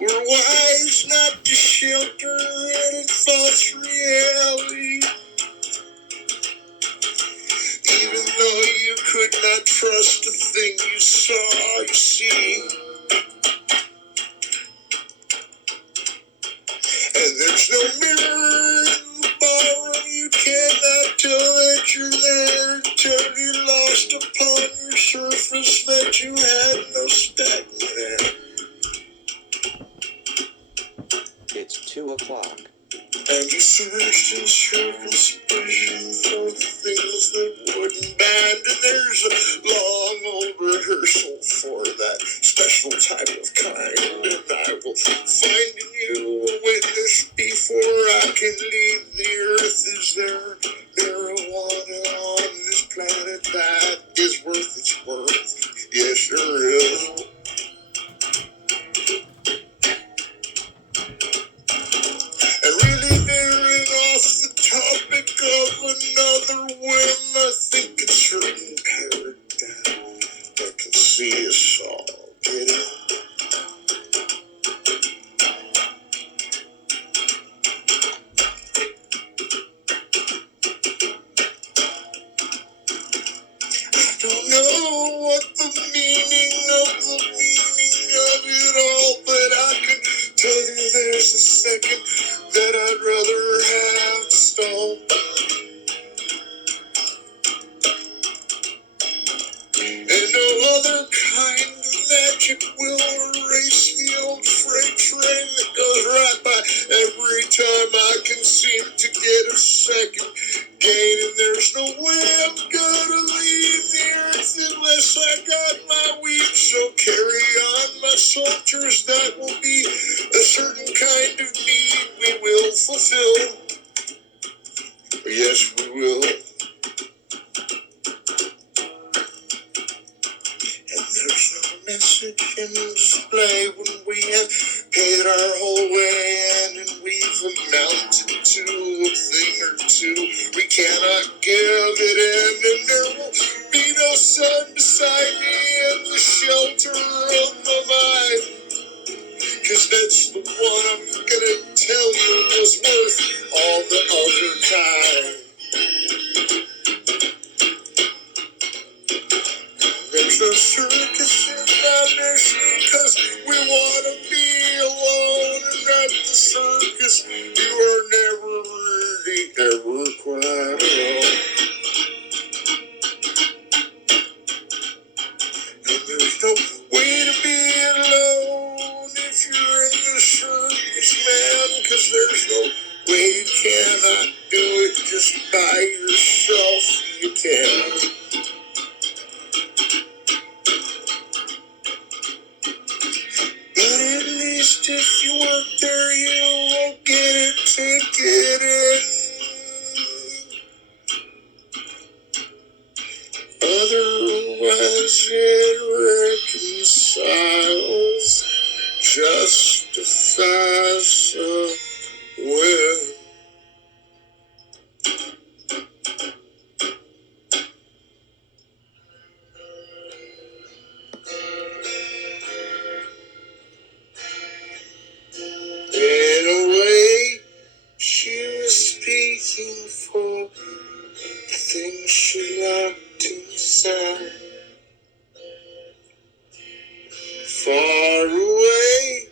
We're wise not to shelter any false reality. Even though you could not trust a thing you saw, you see. And there's no mirror in the ballroom, you cannot tell that you're there until you lost upon your surface that you had no stagnant air. It's 2 o'clock. And you searched in circumspection for things that wouldn't bend. And there's a long old rehearsal for that special type of kind. And I will find in you a witness before I can leave the earth. Is there marijuana on this planet that is worth its worth? Yes, there is. And really veering off the topic of another whim, I think a certain paradigm that can see us all get it. I don't know what the meaning of it all, but I can tell you there's a second that I'd rather have to stall. And no other kind of magic will erase the old freight train that goes right by every time I can seem to get a second gain. And there's no way I'm gonna leave the earth unless I got my weed. So carry on, my soldiers, that will be a certain kind of need we will fulfill. Yes, we will. And there's no message in display when we have paid our whole way in and we've amounted to a thing or two. We cannot give it in, and there will be no sun beside me in the shelter of my mind. 'Cause that's the one I'm gonna tell you was worth all the other time. There's no circus in our mission, 'cause we want to be alone. And at the circus, you are never really, ever quite alone. And there's no way to be alone if you're in the circus, man. 'Cause there's no way you cannot do it just by yourself. You can't. But at least if you work there, you will get a ticket in. Otherwise, it reconciles, justifies a win. In a way, she was speaking for the things she locked inside. Far away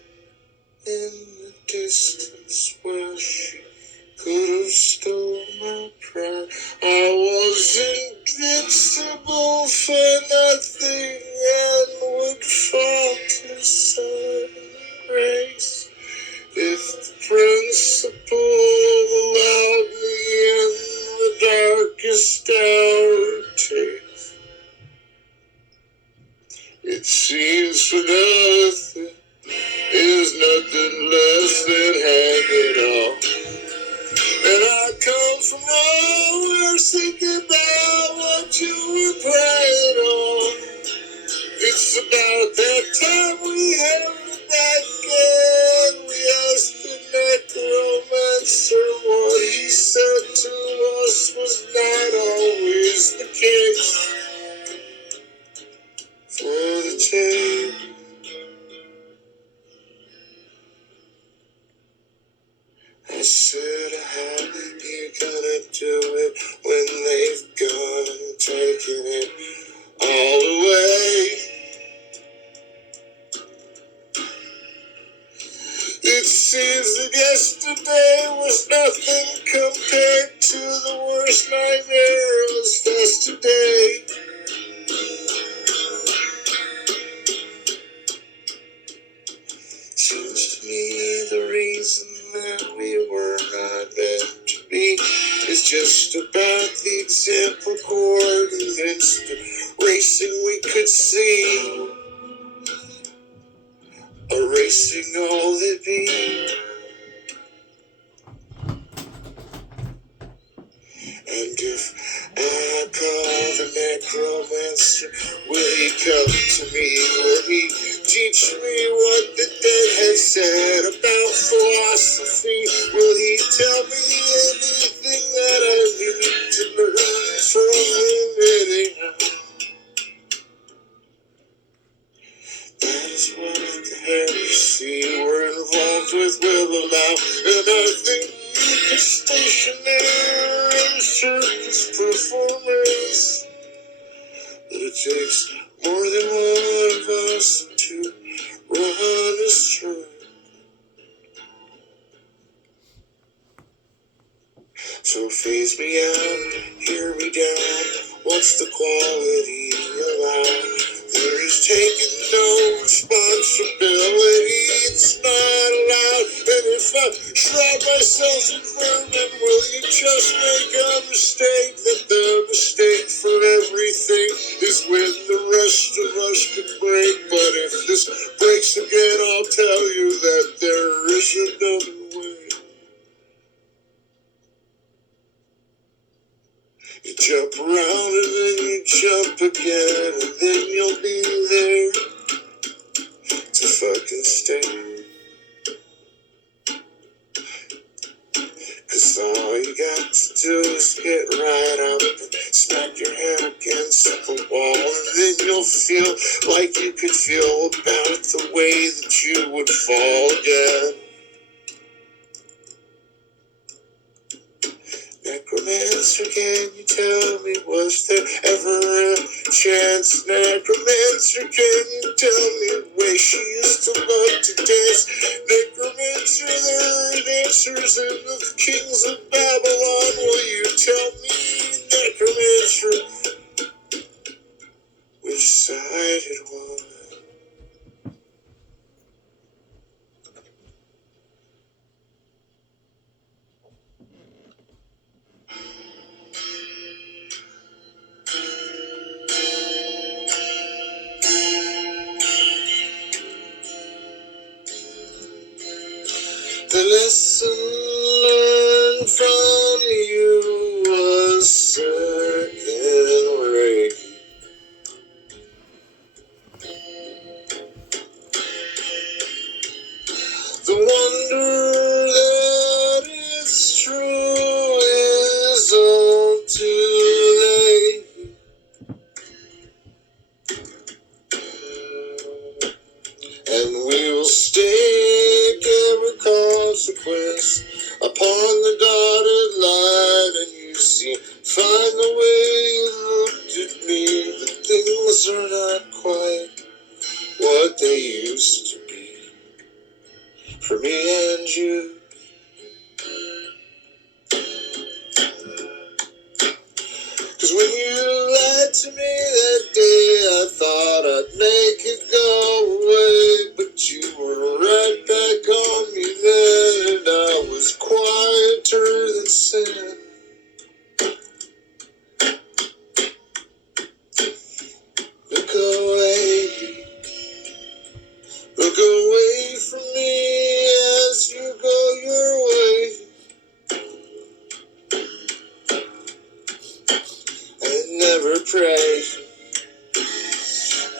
in the distance where she could have stole my pride. I was invincible for nothing and would fall to sudden grace if the principle allowed me in the darkest hour of taste. It seems for nothing is nothing less than having it all. And I come from nowhere thinking about what you were praying on. It's about that time we had the back end. We asked the NECROMANCER what he said to us was not always the case. For the tape, said, how you gonna do it when they've gone and taken it all away? It seems that yesterday was nothing compared to the worst nightmare of yesterday. Seems to me the reason that we were not meant to be is just about the example coordinates, the racing we could see, erasing all that be. And if I call the necromancer, will he come to me? Will he teach me what the dead have said about philosophy? Will he tell me anything that I need to learn from him anyhow? That is what the heresy we're involved with will allow. And I think you can station there in circus performers. But it takes more than one of us to run astray. So phase me out, hear me down. What's the quality allowed? There is taking no responsibility. It's not allowed. And if I shroud myself in vermin, will you just make a mistake? That the mistake for everything is when the rest of us can break. But if this breaks again, I'll tell you that there is another way. You jump around and then you jump again, and then you'll be there to fucking stay. 'Cause all you got to do is get right up and smack your head against the wall, and then you'll feel like you could feel about it the way that you would fall again. Necromancer, can you tell me, was there ever a chance? Necromancer, can you tell me where she used to love to dance? Necromancer, there are answers in the kings of Babylon. Will you tell me, Necromancer, which side it was? The lesson learned from you was second rate. The wonder that it's true is all too late. And we will stake every consequence upon the dotted line. And you see, find the way you looked at me, but things are not quite what they used to be for me and you. Cause when you lied to me that day, I thought I'd make it go away, but you were right back on me then, and I was quieter than sin. Look away from me as you go your way, and never pray.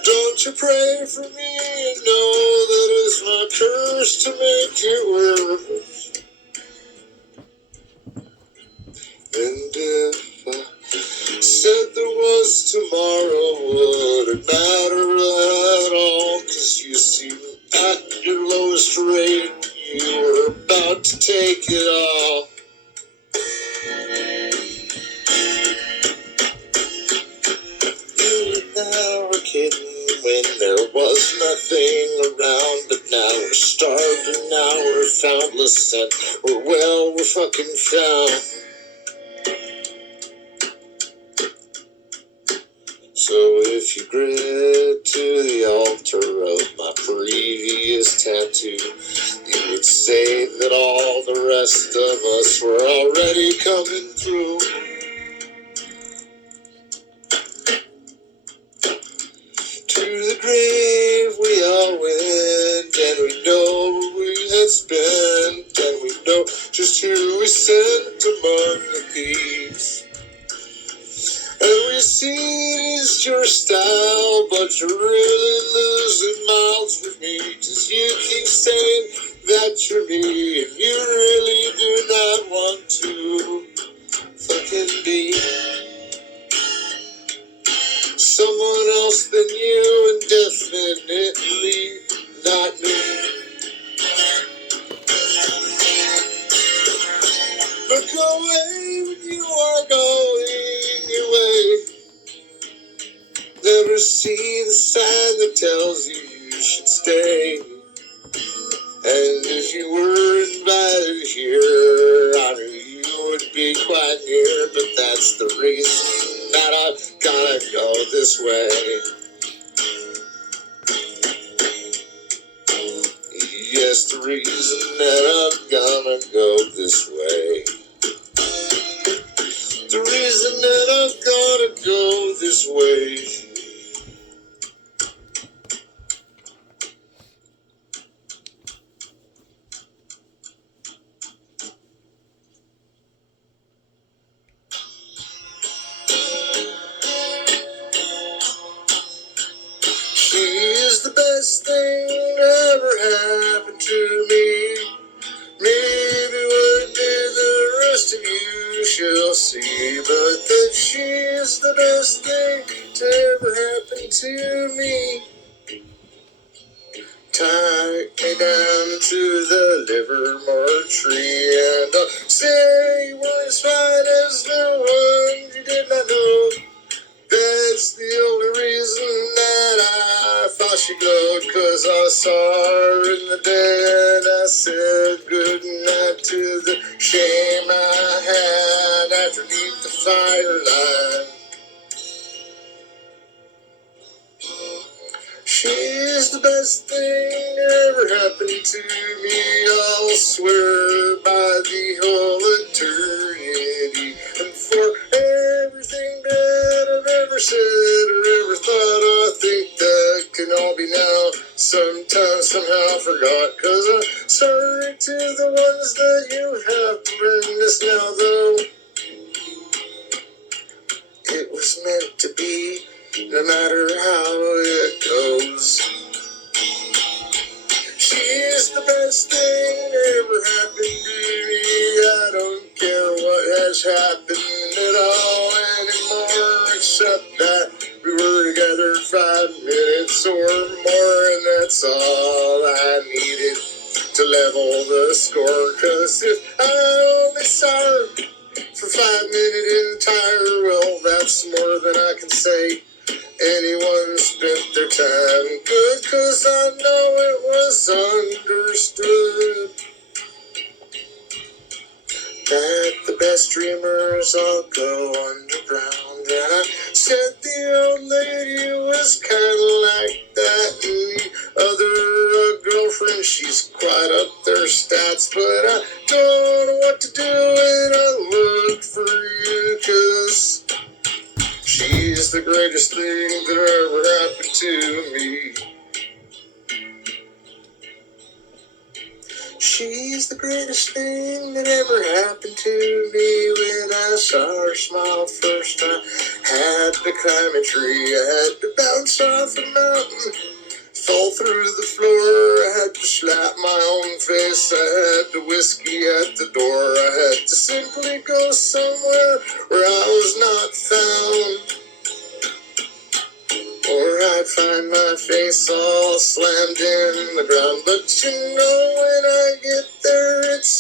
Don't you pray for me and know that it's my curse to make it worse. And if I said there was tomorrow, would it matter at all? 'Cause you see, at your lowest rate, you were back about to take it all. You and I were kidding when there was nothing around, but now we're starved and now we're foundless and we're fucking found. So if you grit to the altar of my previous tattoo, you would say that all the rest of us were already coming through. To the grave we all went, and we know where we had spent, and we know just who we sent among the thieves. And we see it is your style, but you're really losing miles with me, 'cause you keep saying that you're me, and you really do not want to fucking be someone else than you, and definitely not me. But go away when you are going away. Never see the sign that tells you you should stay. And if you were invited here, I knew you would be quite near, but that's the reason that I've gotta go this way. Yes, the reason that I'm gonna go this way. The reason that I'm gonna go this way. She is the best thing that ever happened to me. Maybe one day the rest of you shall see, but that she is the best thing to ever happen to me. Tie me down to the Livermore tree, and I'll say you were as fine as the one you did not know. That's the only reason that I thought she glowed, 'cause I saw her in the day and I said goodnight to the shame I had underneath the firelight. She's the best thing that ever happened to me. I'll swear by the whole eternity, and for everything that I've ever said or ever thought, I think that can all be now. Sometimes somehow forgot, 'cause I'm sorry to the ones that you have witnessed now, though it was meant to be. No matter how it goes, she is the best thing ever happened to me. I don't care what has happened at all anymore, except that we were together 5 minutes or more, and that's all I needed to level the score. 'Cause if I only saw her for 5 minutes entire, well, that's more than I can say anyone spent their time good, 'cause I know it was understood that the best dreamers all go underground. And I said the old lady was kinda like that, and the other girlfriend, she's quite up their stats, but I don't know what to do when I look for you, 'cause she's the greatest thing that ever happened to me. She's the greatest thing that ever happened to me. When I saw her smile first, I had to climb a tree. I had to bounce off a mountain, fall through the floor. I had to slap my own face. I had to whiskey at the door. I had to simply go somewhere where I was not found, or I'd find my face all slammed in the ground. But you know, when I get there, it's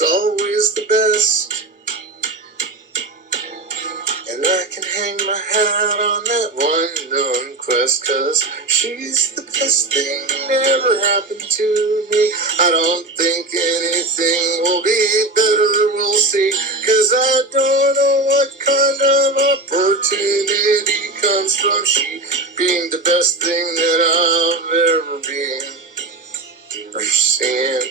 100%.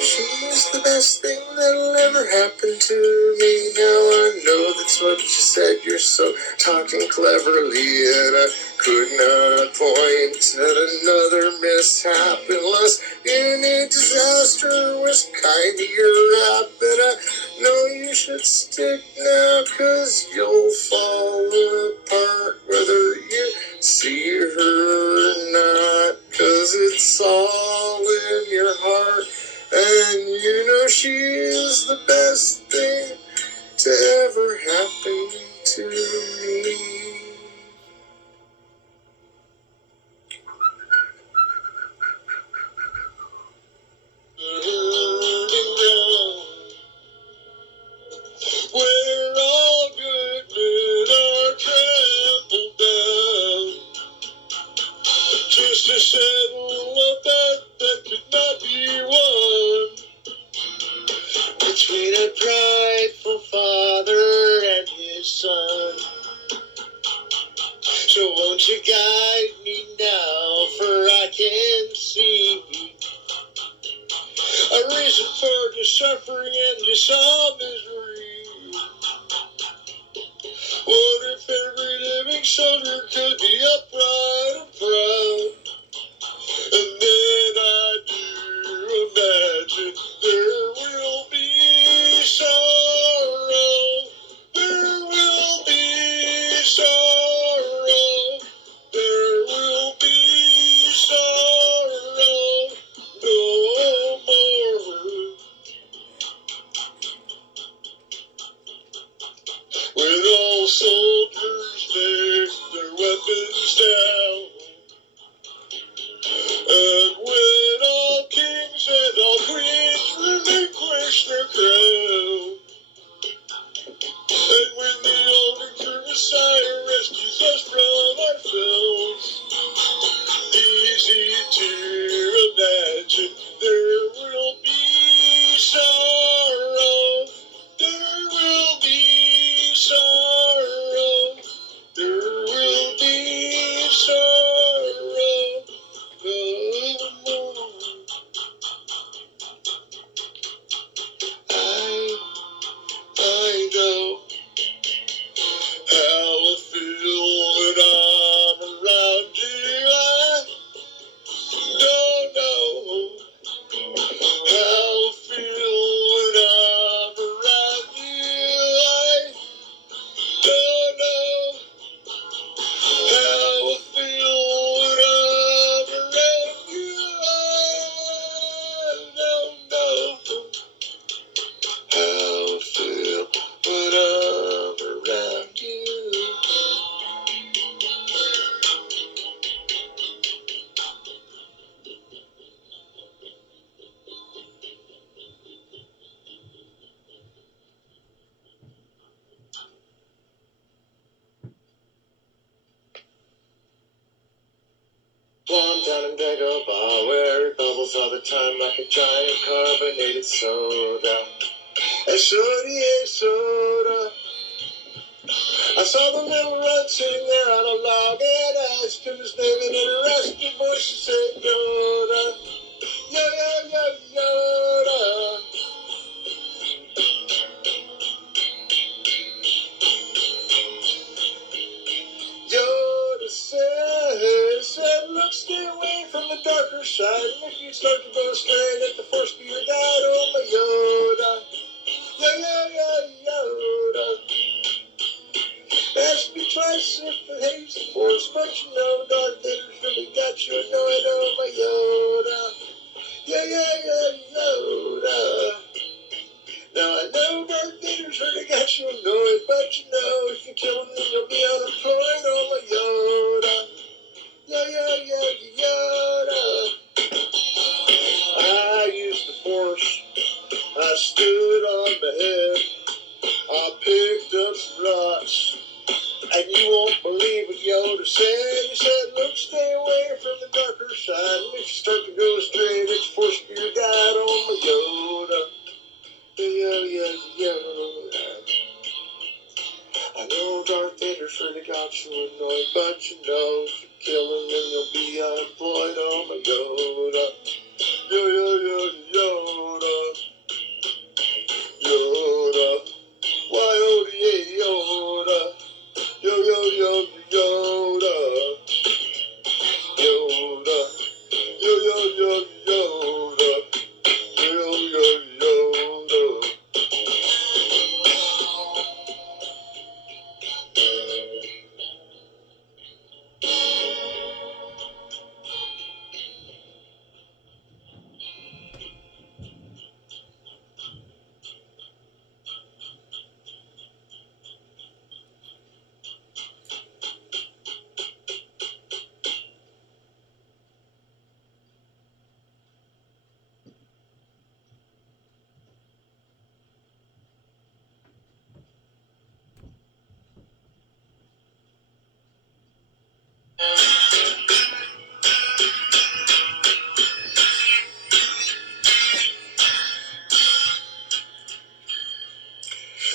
She's the best thing that'll ever happen to me. Now I know that's what you said. You're so talking cleverly, and I could not point at another mishap unless any disaster was kind of your rap. But I know you should stick now, 'cause you'll fall apart whether you see her or not, 'cause it's all in your heart. And you know she is the best thing to ever happen to me. Where all good men are trampled down, just to settle a bet that could not be won. Between a prideful father and his son. So won't you guide me now, for I can see a reason for the suffering and this all misery. What if every living soldier could be upright and proud? And then I do imagine there will be sorrow. There will be sorrow. There will be sorrow no more. When all soldiers lay their weapons down, and when all kings and all queens relinquish their crown, and when the overture Messiah rescues us from ourselves, easy to imagine there will be sorrow. There will be sorrow. There will be sorrow no more. I know how I feel when I'm around you. I don't know how I feel when I'm around you. I don't know how I feel when I'm around you. I don't know how I feel when I'm around you. One down in Dago Bar, where it bubbles all the time like a giant carbonated soda. A soda. I saw the little rat sitting there on a log, and I asked him his name, and in a raspy voice he said, Yoda. Yoda. Yoda said, look, stay away from the darker side, and if you start to go astray, let the force be your guide, oh my Yoda. Yoda. Ask me twice if it hates the force, but you know Darth Vader's really got you annoyed, oh my Yoda. Yoda. Now I know Darth Vader's really got you annoyed, but you know if you kill him then you'll be unemployed, oh my Yoda. Yoda. I used the force, I stood on my head, I picked up some rocks. And you won't believe what Yoda said. He said, look, stay away from the darker side. And if you start to go astray, let your force be your guide, oh my Yoda. Yoda. I know Darth Vader's really got you annoyed, but you know, if you kill him, then you'll be Yoda. Yo, yo, yo, Yoda. Yoda. Y-O-D-A, Yoda. Yo, yo, yo, Yoda. Yoda. Yo, yo, yo, Yoda. Yo, yo, Yoda.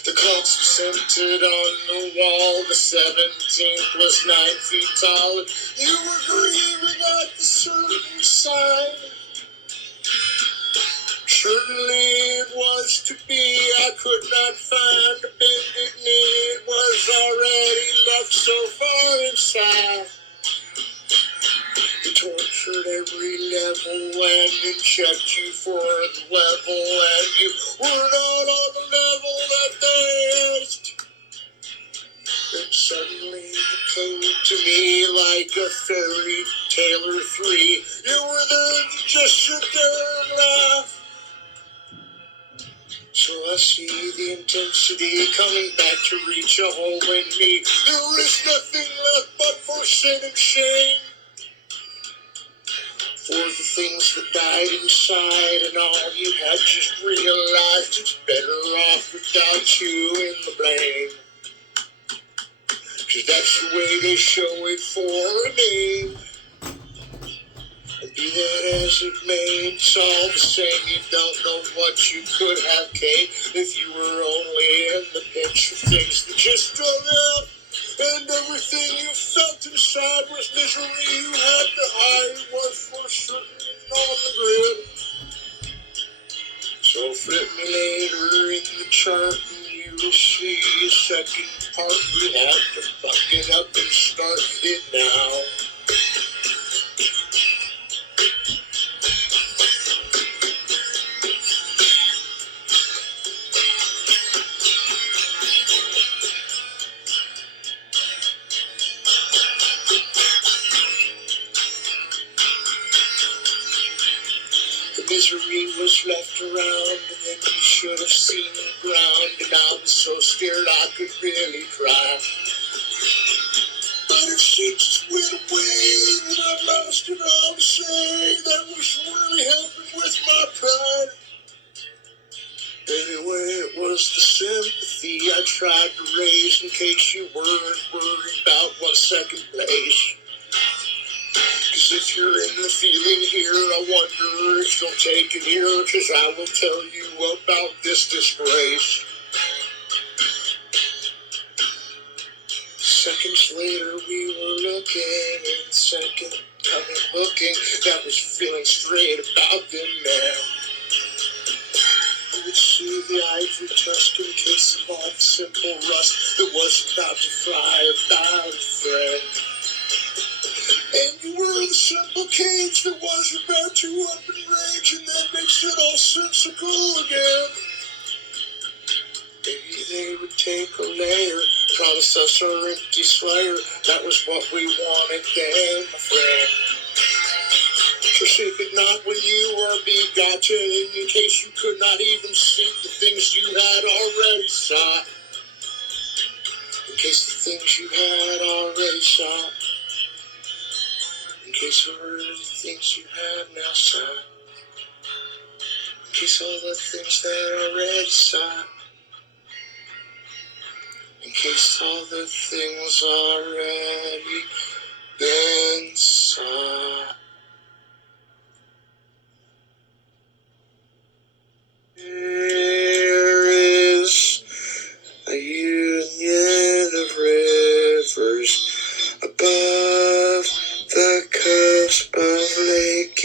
The clocks were centered on the wall. The 17th was 9 feet tall. And you were grieving at the certain sign. Certainly it was to be. I could not find a bended knee. It was already left so far inside. You tortured every level and you checked you for the level, and you were not on the level that they asked. And suddenly you came to me like a fairy tale or three. You were there to just sit there and laugh. So I see the intensity coming back to reach a hole in me. There is nothing left but for sin and shame. For the things that died inside, and all you had just realized it's better off without you in the blame. 'Cause that's the way they show it for a name. And be that as it may, it's all the same. You don't know what you could have came if you were only in the pinch of things that just drug out. And everything you felt inside was misery you had to hide was for certain on the grid. So flip me later in the chart and you will see a second part. We have to fuck it up and start it now. Misery was left around, and then you should have seen the ground, and I was so scared I could really cry. But if she just went away, then I lost it all to say that was really helping with my pride. Anyway, it was the sympathy I tried to raise in case you weren't worried about what second place. 'Cause if you're in the feeling here, I wonder if you'll take it here, 'cause I will tell you about this disgrace. Seconds later, we were looking, and second coming looking, that was feeling straight about them, man. You would see the ivory tusk encased of all the simple rust that was about to fly about a thread. And you were the simple cage that was about to up and rage, and that makes it all sensical again. Maybe they would take a layer, promise us our empty slayer. That was what we wanted then, my friend. So seek it not when you are begotten, in case you could not even seek the things you had already sought. In case the things you had already sought. In case all the things you have now sought. In case all the things that already sought. In case all the things already been sought. There is a union of rivers above the cusp of Lake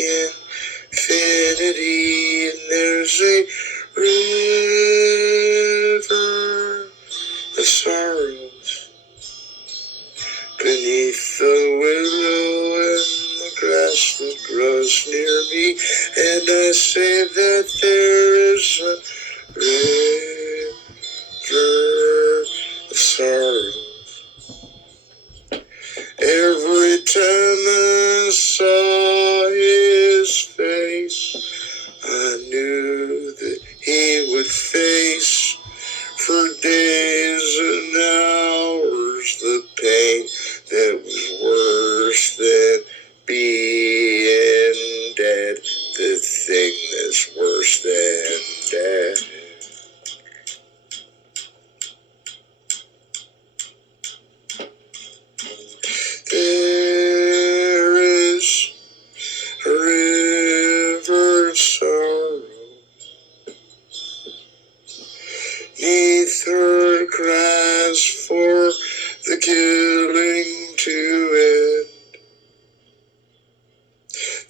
grass that grows near me, and I say that there is a river of sorrow. Every time I saw his face, I knew that he would face for days and hours the pain that was worse than being dead, the thing that's worse than dead. There is a river of sorrow, 'neath her cries for the killing to end,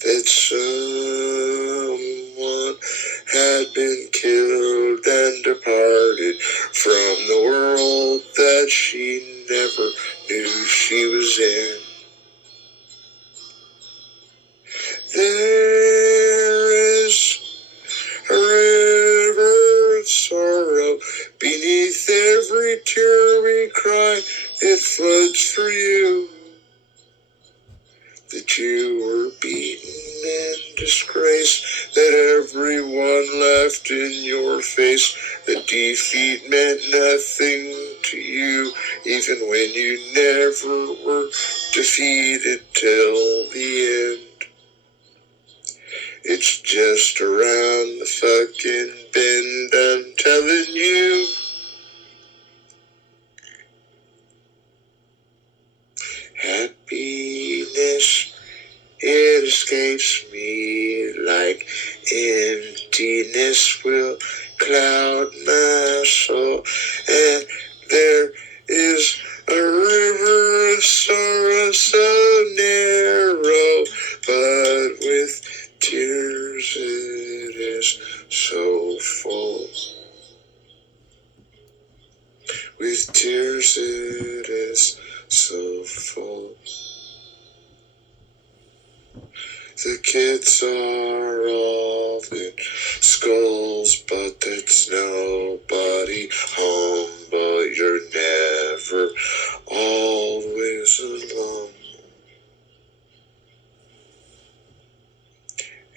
that someone had been killed and departed from the world that she never knew she was in. There is a river of sorrow beneath every tear we cry. It floods for you, that you were beaten and disgraced, that everyone laughed in your face, that defeat meant nothing to you, even when you never were defeated till the end. It's just around the fucking bend, I'm telling you. Happiness, it escapes me like emptiness will cloud my soul. And there is a river of sorrow so narrow, but with tears it is so full. With tears it is so full. The kids are all in skulls, but that's nobody home. But you're never always alone.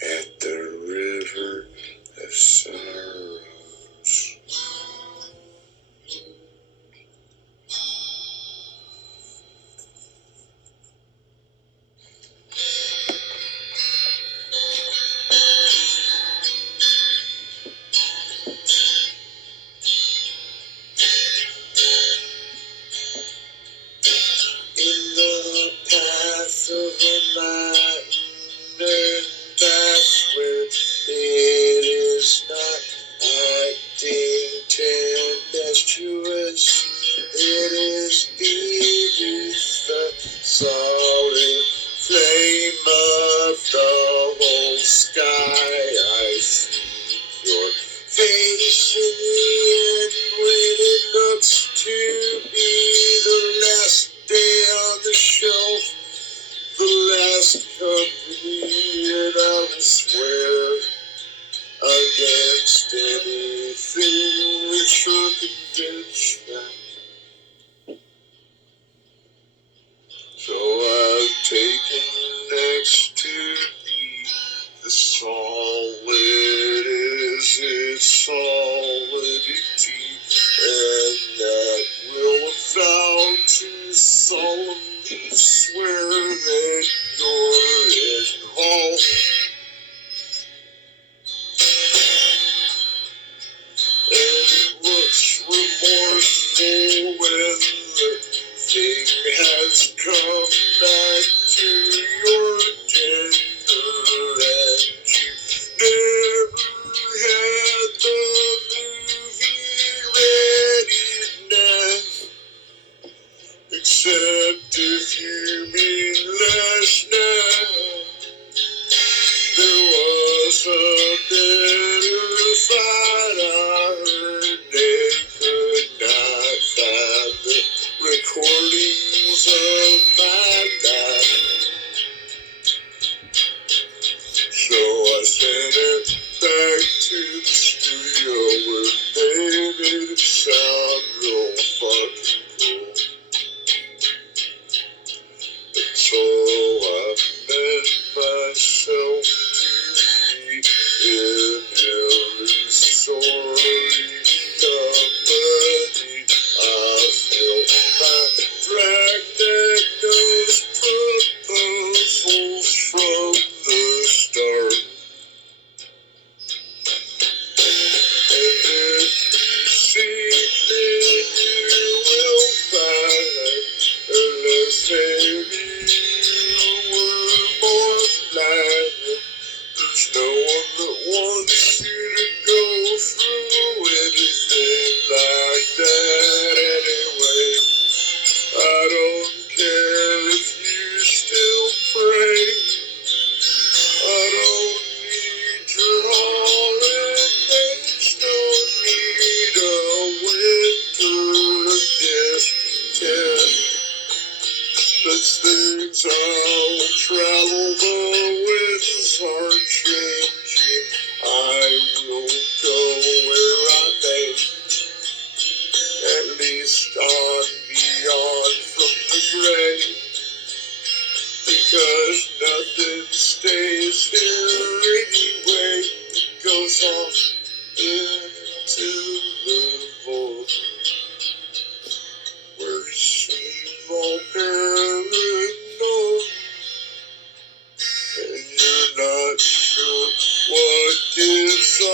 At the river of sorrows.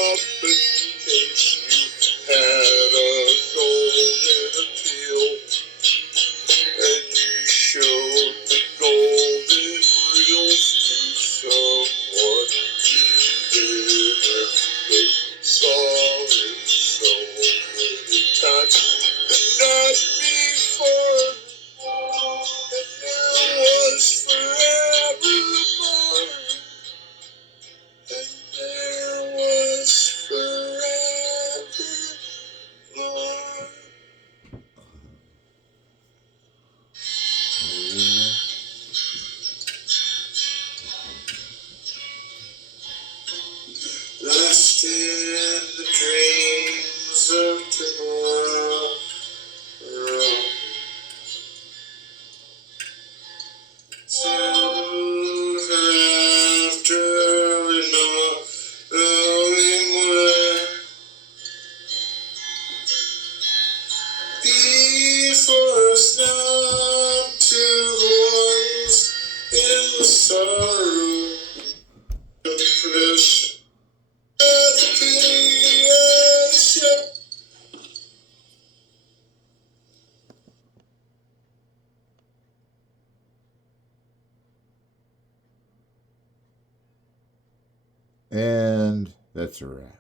up in case you had a golden appeal. And you showed the golden reels to someone you didn't. They saw it so many times, and not before. And there was forevermore. And there was forevermore. Lost in the dreams of tomorrow. Silver after and not knowing where. Before us now to the ones in the sorrow. Flesh. And that's a wrap.